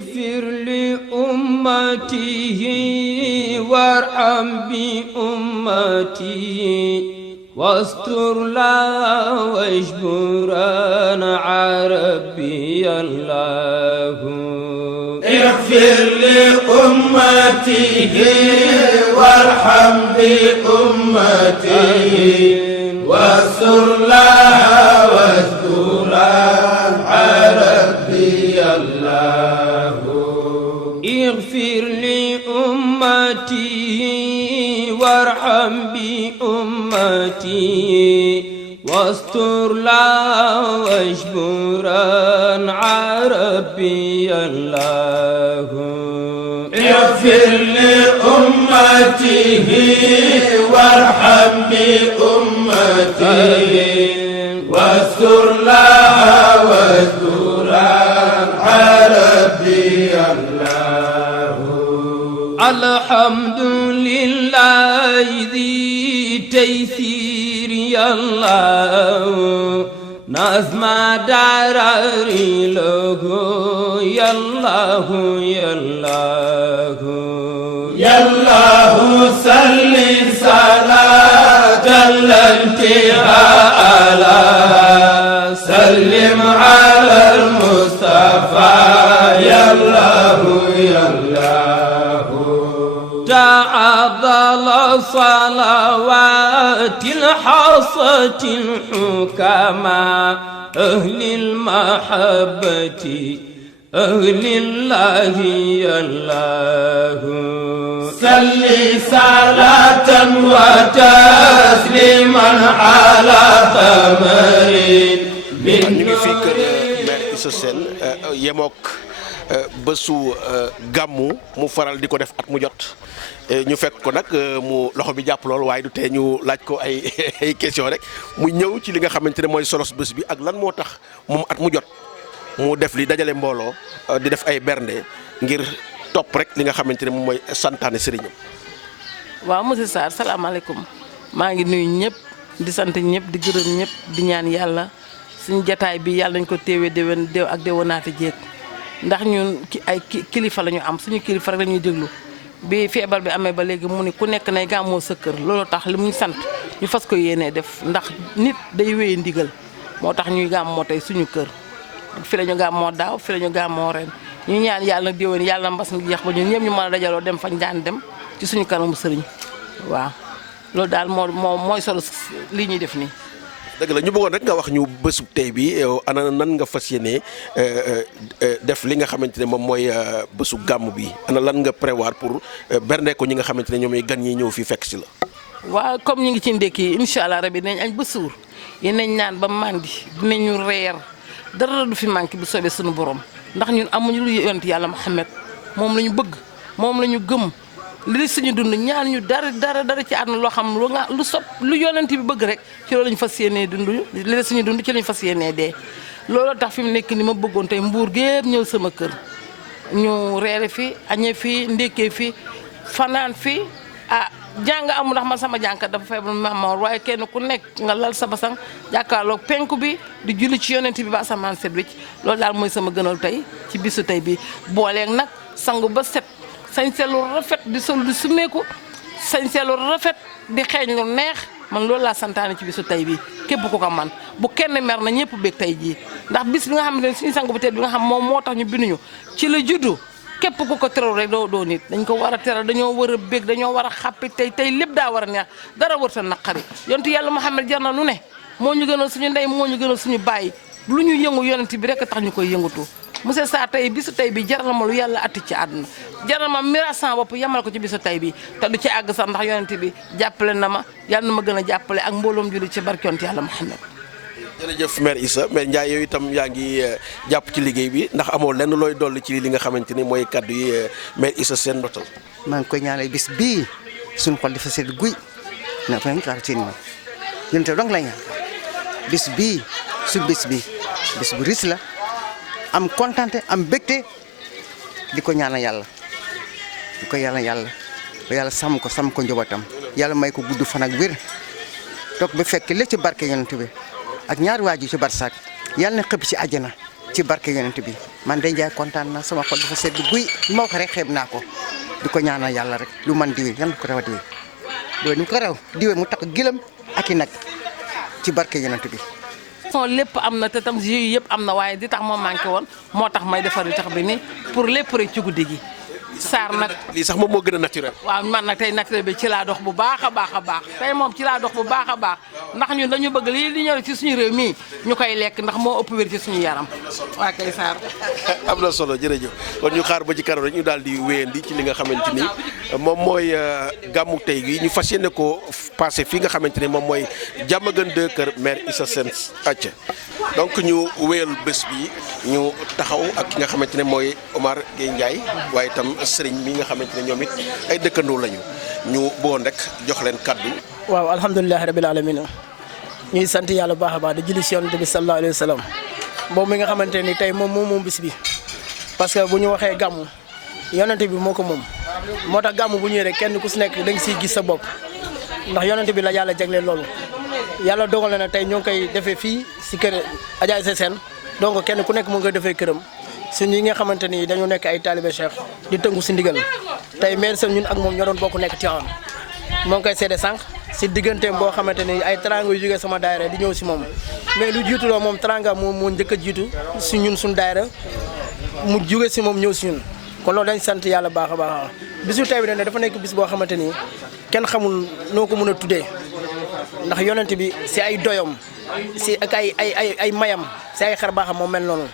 اغفر لأمته وارحم بأمته واستر لا واجبرنا عربي الله اغفر لأمته وارحم بأمته واستر لها واسترا عربي الله اغفر لأمته وارحم بأمته واستر لا واجبرا عربي الله اغفر لأمته وارحم بأمته واستر لها واسترا عربي الله الحمد لله ذي تيسير يا الله نظم دراري له يا الله يا الله يا الله صل صلاة الانتهاء على سلم على المصطفى يا الله يا الله تعظل صلوات الحصة الحكماء أهل المحبة أهل الله يا الله صل صلاة وتسليما على ثمرين ñu ngi fii kër Mère Issa Sène yemook bésu gàmmu mu faral di ko def at mu jot ñu fekk ko nag mu loxo bi jàpp lool waaye du tee ñu laaj ko ay question rek mu ñëw ci li nga xamante ne mooy solos bés bi ak lan moo tax moom at mu jot mu def li dajale mbooloo di def ay bernde ngir topp rek li nga xamante ne moom mooy santaane sëriñam. waaw monsieur Sarr salaamaaleykum maa ngi nuyu ñëpp di sant ñëpp di gërëm ñëpp di ñaan yàlla suñu jataay bi yàlla nañ ko téewee déwén déw ak déwénaati jéeg ndax ñun ay kilifa la ñu am suñu kilifa rek la ñuy déglu bi feebar bi amee ba léegi mu ni ku nekk nay gàmmoo sa kër loolu tax li mu sant ñu fas ko yéenee def ndax nit day wéye ndigal moo tax ñuy gàmmoo tey suñu kër fi la ñu gàmmoo daaw fi la ñu gàmmoo ren ñu ñaan yàlla nag déwén yàlla mbas mi jeex ba ñun ñëpp ñu mën a dajaloo dem fañ daan dem ci suñu kanamu sëriñ waaw loolu daal mooy solo lii ñuy def nii. dëgg la ñu bëggoon rek nga wax ñu bésub tey bi ana nan nga fas yéene def li nga xamante ne moom mooy bésu gàmm bi ana lan nga prévoir pour bernde ko ñi nga xamante ne ñoom ay gan ñi ñëw fii fekk si la. waaw comme ñu ngi ci ndekki incha allah rabi dinañ añ ba suur dinañ naan ba màndi dinañu reer dara du fi manqué bu soobee suñu borom ndax ñun amuñu lu yonent yàlla Muhammad moom la ñu bëgg moom la ñu gëm. li suñu dund ñaan ñu dara ci àdduna loo xam lu sopp lu yonent bi bëgg rek ci loolu lañu fas yéenee dund li suñu dund ci lañu fas yéenee dee looloo tax fi mu nekk ni ma bëggoon tey mbuur gépp ñëw sama kër ñu reere fi añe fi ndékkee fi fanaan fi jàng amul ndax man sama jànkat dafa feebar mamoor waaye kenn ku nekk nga lal sa basang jàkkaarloog penku bi di julli ci yonent bi ba asamaan set wicc loolu daal mooy sama gënal tey ci bisu tey bi booleeg nag sangu ba set sañse lu rafet di sol di sumeeku sañse lu rafet di xeeñ lu neex man loolu laa santaane ci bisu tey bi képp ku ko man bu kenn mer na ñëpp bég tey jii ndax bis bi nga xam ne suñu sangu bu tedd bi nga xam moom moo tax ñu binduñu ci la juddu képp ku ko teral rek doo nit dañ ko war a teral dañoo war a bég dañoo war a xàppi tey lépp daa war a neex dara war sa naqari yontu yàlla Muhammad jar na lu ne moo ñu gënal suñu ndey moo ñu gënal suñu bàyyi lu ñu yëngu yonent bi rek tax ñu koy yëngatu monsieur Sarr tey bisu tey bi jaral ma lu yàlla atti ci àdduna jaral ma mirasan bopp yamal ko ci bisu tey bi te du ci àgg sax ndax yonent bi jàppale na ma yàlla na ma gën a jàppale ak mbooloom julli ci barke yonent yàlla Muhammad. jërëjëf Mère Issa Mère Ndiaye yow itam yaa ngi jàpp ci liggéey bi ndax amoo lenn looy dolli ci li nga xamante ni mooy kaddu yi Mère Issa Sène ndotal. maa ngi koy ñaanal bis bii suñu xol dafa sedd guy na fa ñu taal seen moom ñun te dong la ñaan bis bii su bis bi bis bu ris la am kontante am bégte di ko ñaanal yàlla di ko yàlla ba yàlla sàmm ko njabootam yàlla may ko gudd fan ak wér toog ba fekk lépp ci barke yonent bi ak ñaari waaju ci barsaak yàlla na xëpp ci àjjana ci barke yonent bi man day jaay kontaan na sama xol dafa sedd guy lu ma wax rek xeeb naa ko di ko ñaanal yàlla rek lu man diwe yan ko raw a diwe ni ko raw diwe mu takk gëlëm ak i nag ci barke yonent bi son lépp am na te tam jus yëpp am na waaye di tax moo manqué woon moo tax may defar yu tax bi ni pour lépp rek ci guddi gi Sarr nag lii sax moom moo gën a naturel. waaw man nag tey naturel bi ci laa dox bu baax a baax a baax tey moom ci laa dox bu baax a baax ndax ñun dañu bëgg lii di ñëw ci suñu réew mii ñu koy lekk ndax moo ëpp wér ci suñu yaram waa kay Sarr. am na solo jërëjëf kon ñu xaar ba ci kanam rek ñu daal di wéyandi ci li nga xamante ni moom mooy gàmmu tey gi ñu fas yéene ko passé fii nga xamante ni moom mooy Diamaguène 2 kër maire Issa Sène Athia donc ñu wéyal bés bi ñu taxaw ak ki nga xamante ne mooy Omar Gueye Ndiaye waaye itam sëriñ mi nga xamante ne ñoom it ay dëkkandoo lañu ñu bëggoon rek jox leen kaddu. waaw alhamdulilah rabil alamin ñuy sant yàlla bu baax a baax di julli si yonent bi sallallahu alayhi wa sallam boobu mi nga xamante ni tey moom bis bi parce que bu ñu waxee gàmmu yonent bi moo ko moom moo tax gàmmu bu ñëwee rek kenn ku si nekk da nga siy gis sa bopp ndax yonent bi la yàlla jagleel loolu yàlla dogal na tey ñoo ngi koy defee fii si kër Adja Issa Sène donc kenn ku nekk mu ngi koy defee këram suñu yi nga xamante ni dañoo nekk ay taalibe Cheikh di tënku si ndigal tey maire Sène ñun ak moom ñoo doon bokk nekk Tivaouane moo ngi koy seede sànq si digganteem boo xamante ni ay teranga yu jógee sama daayira di ñëw si moom mais lu jiitu loo moom teranga moom moo njëkk a jiitu si ñun suñu daayira mu jóge si moom ñëw si ñun kon loolu dañ sant yàlla baax a baax bisu tey bi ne dafa nekk bis boo xamante ni kenn xamul noo ko mën a tuddee ndax yonent bi si ay doyom si ak ay mayam si ay xar baaxam moom mel noonu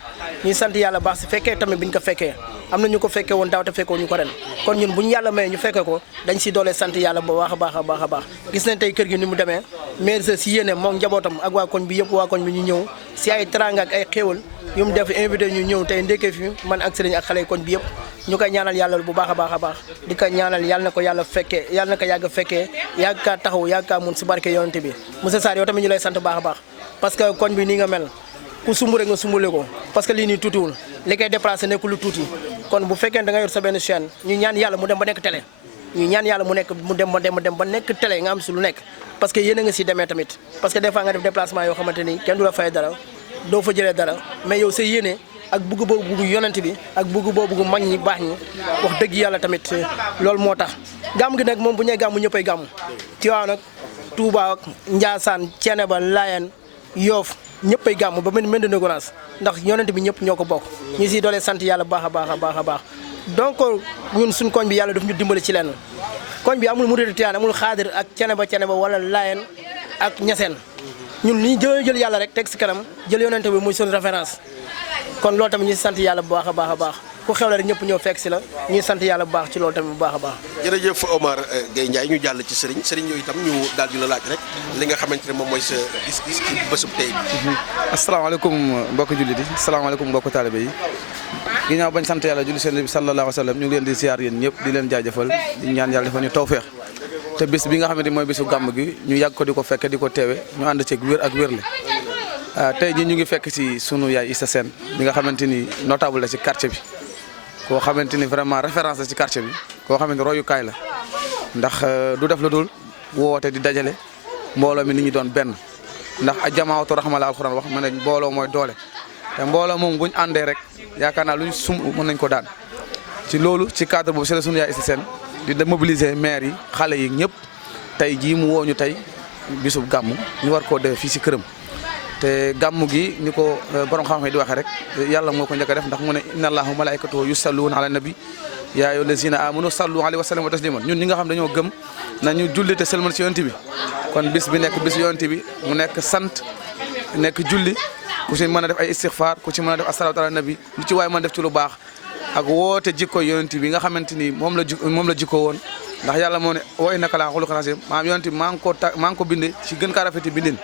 ñuy sant yàlla baax si fekkee tamit biñ ko fekkee am na ñu ko fekkee woon daaw te fekkoo ñu ko ren kon ñun bu ñu yàlla mayee ñu fekkee ko dañ si doole sant yàlla bu baax a baax a baax a baax gis nañ tey kër gi ni mu demee maire sa si yéene moom njabootam ak waa koñ bi yëpp waa koñ bi ñu ñëw si ay teranga ak ay xéewal yu mu def invité ñu ñëw tey ndekkee fi man ak sëriñ ak xale koñ bi yëpp ñu koy ñaanal yàlla bu baax a baax a baax di ko ñaanal yàlla na ko yàlla fekkee yàlla na ko yàgg fekkee yàgg kaa taxaw yàgg kaa mun si barke yonent bi monsieur Sarr yow tamit ñu lay sant baax a baax parce que koñ bi nii nga mel ku sumb rek nga sumbule ko parce que lii nii tuutiwul li koy déplacé nekkul lu tuuti kon bu fekkee da nga yor sa benn chaîne ñu ñaan yàlla mu dem ba nekk télé ñu ñaan yàlla mu dem ba nekk télé nga am si lu nekk parce que yéen a nga si demee tamit parce que des fois nga def déplacement yoo xamante ni kenn du la fay dara doo fa jëlee dara mais yow sa yéene ak bugg boobu bugg yonent bi ak bugg boobu bugg mag ñi baax ñi wax dëgg yàlla tamit loolu moo tax gàmm gi nag moom bu ñee gàmm ñëppay gàmm Tivaouane ak Touba ak Ndiassane Thiénaba Layène Yoff ñëppay gàmm ba mel de Gonaas ndax yonent bi ñëpp ñoo ko bokk ñu si doolee sant yàlla baax a baax a baax a baax donc ñun suñ koñ bi yàlla daf ñu dimbali ci lenn koñ bi amul murid Tijaan amul xaadir ak Thiénaba wala Layène ak Ñaseen ñun li ñu jël yàlla rek teg si kanam jël yonent bi muy suñu référence kon loolu tamit ñu si sant yàlla bu baax a baax a baax ku xew la rek ñëpp ñëw fekk si la ñuy sant yàlla bu baax ci loolu tamit bu baax a baax. jërëjëf Omar Gueye Ndiaye ñu jàll ci sëriñ yooyu itam ñu daal di la laaj rek li nga xamante ne moom mooy sa gis-gis ci bésub tey bi. asalaamaaleykum mbokki jullit yi asalaamaaleykum mbokki taalibe yi ginnaaw bañ sant yàlla julli seen bi sallallahu alayhi wa sallam ñu ngi leen di siyaar yéen ñëpp di leen jaajëfal di ñaan yàlla defal ñu tawfeex te bis bi nga xamante mooy bisu gàmm gi ñu yàgg ko di ko fekke di ko teewe ñu ànd ceeg wér ak wérle tey jii ñu ngi fekk ci sunu yaay Issa Sène bi nga xamante ni notable la ci quartier bi koo xamante ni vraiment référence la ci quartier bi koo xamante royukaay la ndax du def lu dul woote di dajale mbooloo mi ni ñu doon benn ndax a jamaawatu rahma la alxuraan wax ma ne mbooloo mooy doole te mbooloo moom buñ àndee rek yaakaar naa luñ sum mën nañ ko daan ci loolu ci cadre boobu c'est la sunu yaay Issa Sène di mobiliser maire yi xale yi ñëpp tey jii mu woo ñu tey bisub gàmm ñu war koo def fii si këram te gàmm gi ni ko borom xam-xam di waxee rek yàlla moo ko njëkk a def ndax mu ne inna allaha wa malaikatahu yusalluna ala nabi yaa ayyuha allazina amanu sallu alayhi wa sallimu tasliman ñun ñi nga xam dañoo gëm nañu julli te sëlmal ci yonent bi kon bis bi nekk bis yonent bi mu nekk sant nekk julli ku ci mën a def ay istighfar ku ci mën a def asalaatu ala nabi lu ci waay mën a def ci lu baax ak woote jikko yonent bi nga xamante ni moom la jikko woon ndax yàlla moo ne wa innaka la xuluqin aziim maanaam yonent bi maa ngi ko binde ci gën kaa rafeti bindin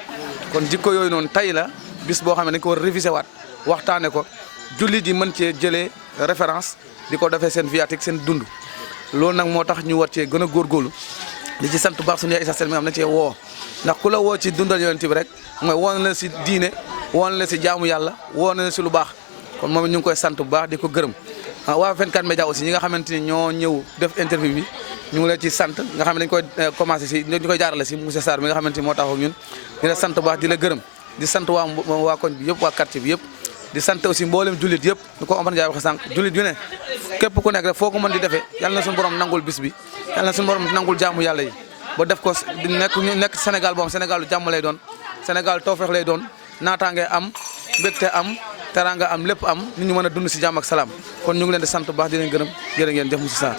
kon jikko yooyu noonu tey la bis boo xam ne dañ ko war a réviser waat waxtaane ko jullit yi mën cee jëlee référence di ko defee seen viatique seen dund loolu nag moo tax ñu war cee gën a góorgóorlu li ci sant bu baax suñu yaay Issa Sène mi am na cee woo ndax ku la woo ci dundal yonent bi rek mooy woo na la si diine woo na la si jaamu yàlla woo na la si lu baax kon moom ñu ngi koy sant bu baax di ko gërëm waa 24 médias aussi ñi nga xamante ni ñoo ñëw def interview bi ñu ngi leen ci sant nga xam ne dañ koy commencé si ñu koy jaarale si monsieur Sarr mi nga xamante ni moo taxaw ak ñun di la sant bu baax di la gërëm di sant waa koñ bi yëpp waa quartier bi yëpp di sant aussi mboolem jullit yëpp ni ko Omar Ndiaye waxe sànq jullit yu ne képp ku nekk rek foo ko mën di defee yàlla na suñu borom nangul bis bi yàlla na suñu borom nangul jaamu yàlla yi ba def ko di nekk Sénégal boo xam Sénégal jàmm lay doon Sénégal tawfeex lay doon naataange am mbégte am teranga am lépp am nit ñu mën a dund si jàmm ak salaam kon ñu ngi leen di sant bu baax di leen gërëm jërë ngeen jëf monsieur Sarr.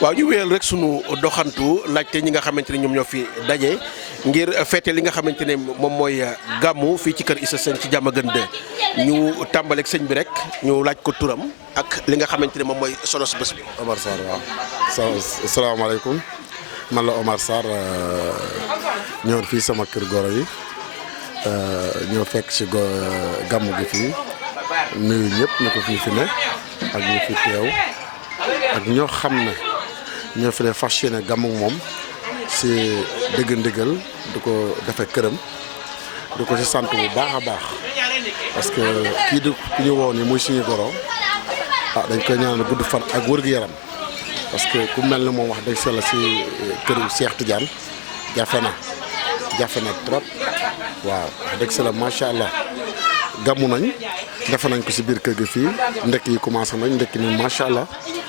waaw ñu wéyal rek sunu doxantu laajte ñi nga xamante ne ñoom ñoo fi daje ngir feete li nga xamante ne moom mooy gàmmu fii ci kër Issa Sène ci Diamaguène 2 ñu tàmbaleeg sëñ bi rek ñu laaj ko turam ak li nga xamante ne moom mooy solo si bés bi. Omar Sarr waaw asalaamaaleykum man la Omar Sarr ñëw fii sama kër goro yi ñoo fekk ci gàmmu gi fii nuyu ñëpp ñu ko fi ne ak ñu fi teew ak ñoo xam ne ñoo fi ne fas yéene gàmmu moom si dëgg ndigal du ko defee këram du ko si sant bu baax a baax parce que kii du ku ñu woo ni muy suñu goro dañ koy ñaanal gudd fan ak wër-gu-yaram parce que ku mel ni moom wax dëgg sell si këru Cheikh Tidiane jafe na trop waaw wax dëgg sell macha allah gàmmu nañ defe nañ ko si biir kër gi fii ndekk yi commencé nañ ndekki ni macha allah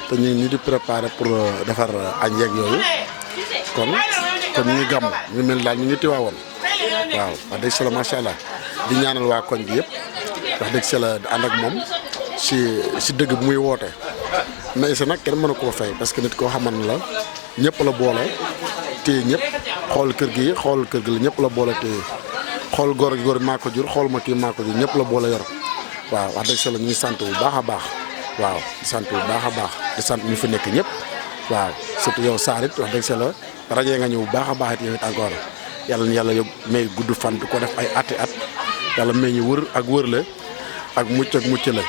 te ñu ngi di préparer pour defar añ yeeg yooyu kon ñu ngi gàmm ñu mel daal ñu ngi tiwaawoon waaw wax dëgg sell macha allah di ñaanal waa koñ bi yëpp wax dëgg sell ànd ak moom si dëgg bu muy woote na Issa nag kenn mënu koo fay parce que nit koo xaman la ñëpp la boole téye ñëpp xool kër gi la ñëpp la boole téye xool góor maa ko jur xool ma kii maa ko jur ñëpp la boole yor waaw wax dëgg sell ñu ngi sant bu baax a baax waaw di sant bu baax a baax di sant ñu fi nekk ñëpp waaw surtout yow Sarr it wax dëgg sell rajee nga ñëw bu baax a baax it yow it encore yàlla na yàlla may gudd fan di ko def ay ati at yàlla may ñu wër ak wërle ak mucc la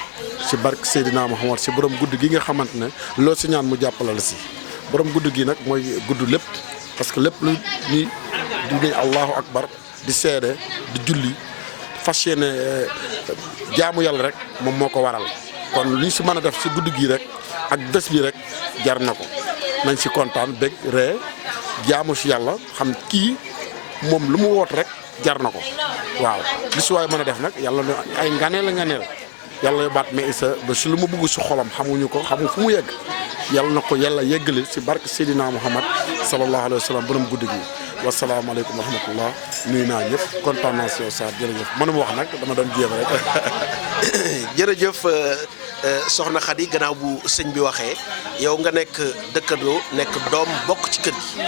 si barke Seydina Muhammad si borom gudd gi nga xamante ne loo si ñaan mu jàppale la si borom gudd gi nag mooy gudd lépp parce que lépp lu ñuy di ne allahu akbar di seede di julli fas yéene jaamu yàlla rek moom moo ko waral kon li ñu si mën a def si gudd gi rek ak bés bi rek jar na ko nañ si kontaan bég ree jaamu si yàlla xam kii moom lu mu woot rek jar na ko waaw li si waay mën a def nag yàlla ay nganeel yàlla yóbbaat mais Issa ba si lu mu bëgg si xolam xamuñu fu mu yegg yàlla na ko yàlla yeggali si barke Seydina Muhammad sallallahu alayhi wa sallam borom guddi gi wasalaamaaleykum wa rahmatullah nuyu naa ñëpp kontaan naa si yow Sarr jërëjëf mënuma wax nag dama doon jéem rek. jërëjëf soxna Khady gannaaw bu sëñ bi waxee yow nga nekk dëkkandoo nekk doom bokk ci kër gi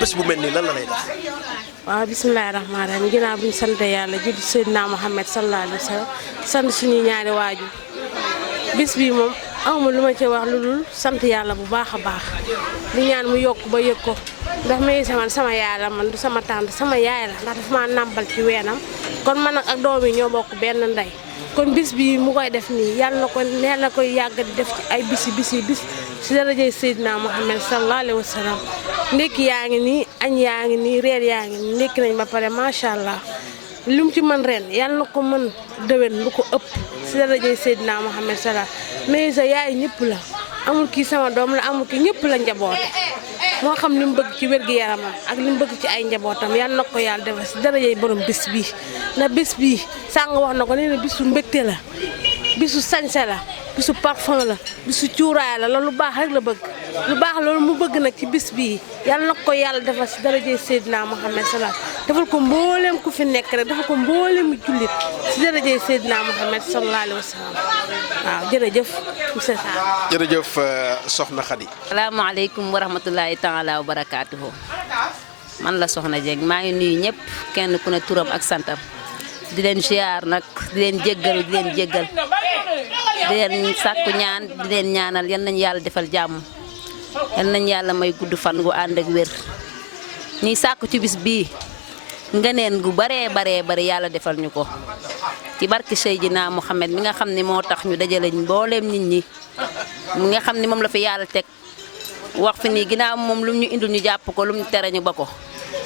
bés bu mel nii lan la lay def. waaw bisimilah rahmaani rahiim ginnaaw bi ñu sant yàlla julli Seydina Muhammad sallallahu alayhi wa sallam sant suñuy ñaari waajur bis bi moom amuma lu ma ci wax lu dul sant yàlla bu baax a baax di ñaan mu yokk ba yëg ko ndax may sama yaay la man du sama tante sama yaay la ndax dafa maa nàmpal ci weenam kon man nag ak doom yi ñoo bokk benn ndey kon bis bi mu koy def nii yàlla na koy yàgg di def ci ay bis si darajay Seydina Muhammad sallallahu alayhi wa sallam ndekki yaa ngi nii añ yaa ngi nii reer yaa ngi nii ndekki nañ ba pare macha allah lu mu ci mën ren yàlla na ko mën déwén lu ko ëpp si darajay Seydina Muhammad sallallahu mais sa yaay ñëpp la amul kii sama doom la amul kii ñëpp la njaboote moo xam li mu bëgg ci wér-gu-yaramam ak li mu bëgg ci ay njabootam yàlla na ko yàlla defal si darajay borom bis bii na bis bii sàng wax na ko nee na bisu mbégte la bisu sañse la bisu parfum la bisu cuuraay la loolu lu baax rek la bëgg lu baax loolu mu bëgg nag ci bis bii yàlla na ko yàlla defal si darajay Seydina Muhammad salaam defal ko mbooleem ku fi nekk rek defal ko mbooleemu jullit si darajay Seydina Muhammad sallallahu alayhi wa sallam waaw jërëjëf monsieur Sarr. jërëjëf soxna Khady. salaamaaleykum wa rahmatulahi taala wa barakaatuhu man la soxna Dieng maa ngi nuyu ñëpp kenn ku ne turam ak santam di leen ziar nag di leen jéggalu di leen jéggal di leen sàkku ñaan di leen ñaanal yan nañu yàlla defal jàmm yan nañu yàlla may gudd fan gu ànd ak wér ñuy sàkku ci bis bii ngëneen gu bare yàlla defal ñu ko ci barki Seydina Muhammad mi nga xam ne moo tax ñu dajale mbooleem nit ñi mi nga xam ne moom la fi yàlla teg wax fi nii ginnaaw moom lu ñu indil ñu jàpp ko lu mu tere ñu ba ko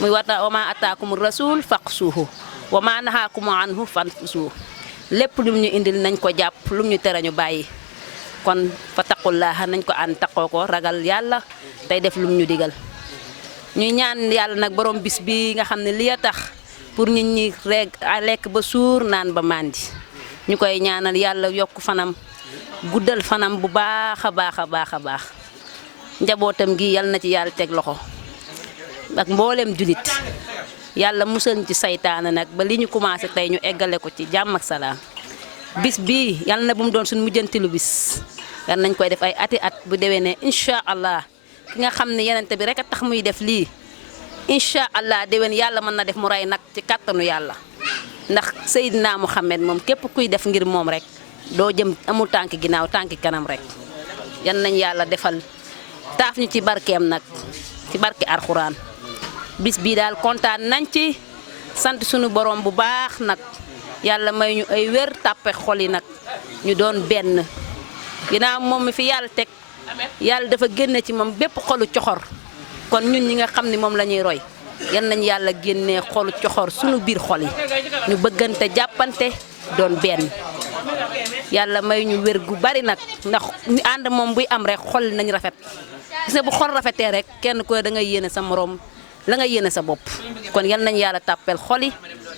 muy wata wa ma ataakum rasul faqsuhu wa ma nahaakum anhu fanfusuhu lépp lu ñu indil nañ ko jàpp lu ñu tere ñu bàyyi kon fa taqullaha nañ ko ànd taqoo ko ragal yàlla tey def lu ñu digal ñuy ñaan yàlla nag borom bis bi nga xam ne li a tax pour nit ñi rek lekk ba suur naan ba màndi ñu koy ñaanal yàlla yokk fanam guddal fanam bu baax a baax a baax a baax njabootam gi yal na ci yàlla teg loxo ak mboolem julit yàlla musal ci saytaane nag ba li ñu commencé tey ñu eggale ko ci jàmm ak salaam bis bii yal na bu mu doon suñu mujjantilu bis yal nañ koy def ay ati at bu déwénee incha allah ki nga xam ne yenente bi rek a tax muy def lii incha allah déwén yàlla mën na def mu rey nag ci kàttanu yàlla ndax Seydina Muhammad moom képp kuy def ngir moom rek doo jëm amul tànk ginnaaw tànk kanam rek yan nañ yàlla defal taaf ñu ci barkeem nag ci barke alxuraan bis bii daal kontaan nañ ci sant suñu borom bu baax nag yàlla may ñu ay wér tàppe xol yi nag ñu doon benn ginnaaw moom mi fi yàlla teg yàlla dafa génne ci moom bépp xolu coxor kon ñun ñi nga xam ne moom la ñuy roy yan nañ yàlla génnee xolu coxor suñu biir xol yi ñu bëggante jàppante doon benn yàlla may ñu wér gu bari nag ndax ñu ànd moom buy am rek xol nañ rafet gis nga bu xol rafetee rek kenn ko da ngay yéene sa morom la nga yéene sa bopp kon yal nañ yàlla tàppel xol yi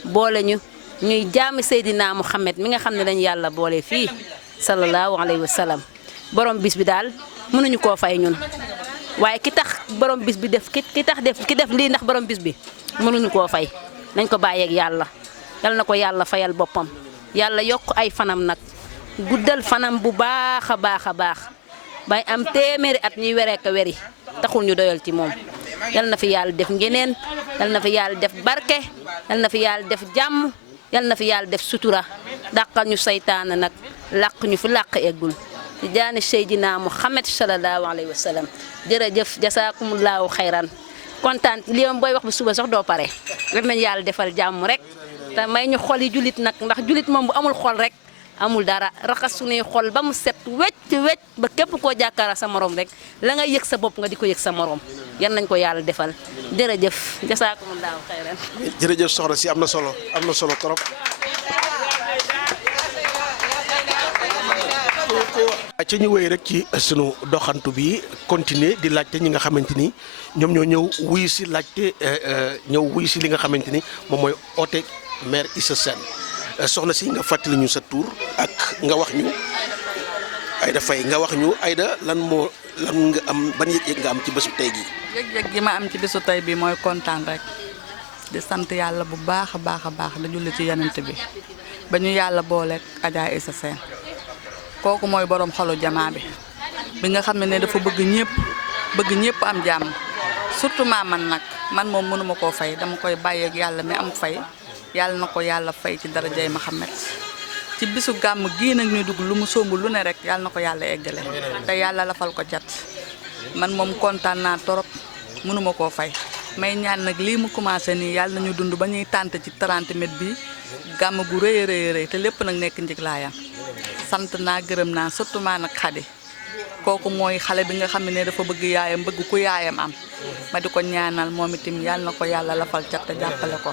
boole ñu ñuy jaami Seydina Muhammad mi nga xam ne lañ yàlla boole fii sallallahu alayhi wa sallam borom bis bi daal mënuñu koo fay ñun waaye ki tax borom bis bi def ki def lii ndax borom bis bi mënuñu koo fay nañ ko bàyyeeg yàlla yal na ko yàlla fayal boppam yàlla yokk ay fanam nag guddal fanam bu baax a baax a baax bay am téeméeri at ñuy weree ko weri taxul ñu doyal ci moom yal na fi yàlla def ngeneen yal na fi yàlla def barke yal na fi yàlla def jàmm yal na fi yàlla def sutura dàqal ñu saytaana nag làq ñu fi làq eggul di jaani Seydina Muhammad sallallahu alayhi wa sallam jërëjëf jasaakumullahu xayran kontaan li booy wax bu suba sax doo pare rek nañ yàlla defal jàmm rek te may ñu xol yi julit nag ndax julit moom bu amul xol rek amul dara raxas suñuy xol ba mu set wecc ba képp koo jàkkaara sa morom rek la nga yëg sa bopp nga di ko yëg sa morom yan nañ ko yàlla defal jërëjëf jasaakumullahu xayran jërëjëf soxna si am na solo trop. ci ñu wéy rek ci sunu doxantu bi continuer di laajte ñi nga xamante ni ñoom ñoo ñëw wuyu si laajte ñëw wuyu si li nga xamante ni moom mooy oote maire Issa Sène soxna si nga fàttali ñu sa tur ak nga wax ñu Aïda Faye nga wax ñu Aïda lan nga am ban yëg-yëg nga am ci bésu tey gi. yëg-yëg gi ma am ci bésu tey bi mooy kontaan rek di sant yàlla bu baax a baax a baax da julli ci yenent bi ba ñu yàlla booleeg Adja Issa Sène kooku mooy borom xolu jamaa bi nga xam ne dafa bëgg ñëpp am jàmm surtout man moom mënuma koo fay dama koy bàyyeeg yàlla mi am fay yàlla na ko yàlla fay ci darajay Muhammad ci bisu gàmm gii nag ñuy dugg lu mu somb lu ne rek yàlla na ko yàlla eggale te yàlla lafal ko cat man moom kontaan naa torop mënuma koo fay may ñaan nag lii mu commencé nii yàlla nañu dund ba ñuy tànt ci 30 mètres bi gàmm gu rëy te lépp nag nekk njëglaayam sant naa gërëm naa surtout maa nag Xadi kooku mooy xale bi nga xam ne dafa bëgg yaayam bëgg ku yaayam am ma di ko ñaanal moom itam yàlla na ko yàlla lafal cat te jàppale ko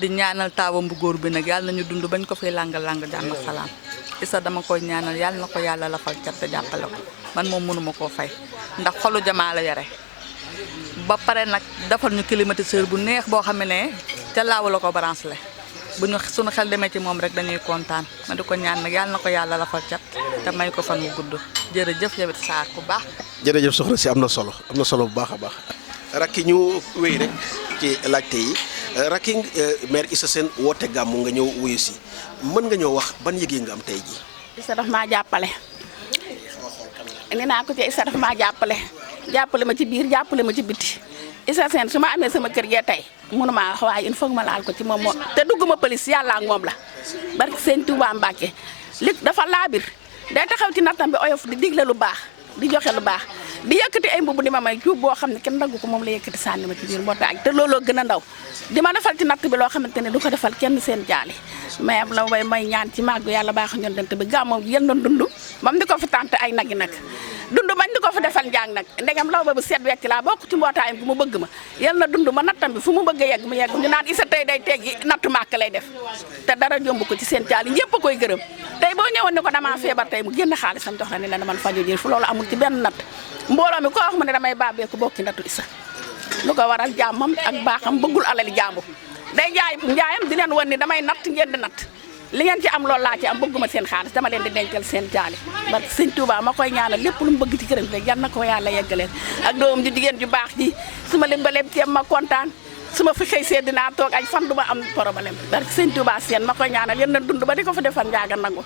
di ñaanal taawam bu góor bi nag yàlla nañu dund bañ ko fiy lang jàmm ak salaam Issa dama koy ñaanal yàlla na ko yàlla lafal cat te jàppale ko man moom mënuma koo fay ndax xolu jamaa la yare ba pare nag defal ñu climatiseur bu neex boo xam ne ca laaw la ko branché bu ñu suñu xel demee ci moom rek dañuy kontaan ma di ko ñaan nag yàlla na ko yàlla lafal cat te may ko fan wu gudd jërëjëf yow it saa ku baax. jërëjëf soxna si am na solo bu baax a baax. rakki ñu wéy rek ci laajte yi rakki maire Issa Sène woote gàmmu nga ñëw wuyu si mën nga ñëw wax ban yëg nga am tey jii. Issa daf maa jàppale nee naa ko ci Issa daf maa jàppale ma ci biir jàppale ma ci biti Issa Sène su ma amee sama kër gee tey mënuma wax waaye il faut ma laal ko ci moom te dugguma police yàlla ak moom la barke Sëñ Tuubaa Mbàkke li dafa laabir day taxaw ci nattam bi oyof di digle lu baax di joxe lu baax di yëkkati ay mbubb di ma may cuub boo xam ne kenn daggu ko moom la yëkkati sànni ma ci biir mbootaay te looloo gën a ndaw di ma defal ci natt bi loo xamante ne du ko defal kenn seen jaali mais am la may ñaan ci màggu yàlla baax ñoon dent bi gàmmoom yéen doon dund mam di ko fi tànt ay nag yi nag dund bañ di ko fi defal njàng nag ndegam law ba bu seet wecc laa bokk ci mbootaayam bu mu bëgg ma yal na dund ma nattam bi fu mu bëgg a yegg mu yegg ñu naan Issa tey day teggi nattu màkk lay def te dara jomb ko ci seen jaali ñëpp a koy gërëm tey boo ñëwoon ni ko damaa feebar tey mu génn xaalisam jox la ne la man faju ji fu loolu amul ci benn natt mbooloo mi ko wax mu ne damay baabeeku bokki nattu Issa lu ko waral jàmmam ak baaxam bëggul alali jàmbur day jaay njaayam di leen wan ni damay natt ngeen di natt li ngeen ci am loolu laa ci am bëgguma seen xaalis dama leen di dencal seen jaali barke sëñ Touba ma koy ñaanal lépp lu mu bëgg ci këram rek yal na ko yàlla yeggaleen ak doom ji jigéen ju baax ji su ma leen ba lépp ceeb ma kontaan su ma fi xëy see dinaa toog ay fan du ma am problème barke sëñ Touba seen ma koy ñaanal yéen na dund ba di ko fa defal njaaga nangu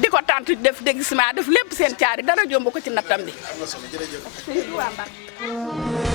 di ko tant def dégg def lépp seen caari dara jomb ko ci nattam bi sëñ Touba Mbacke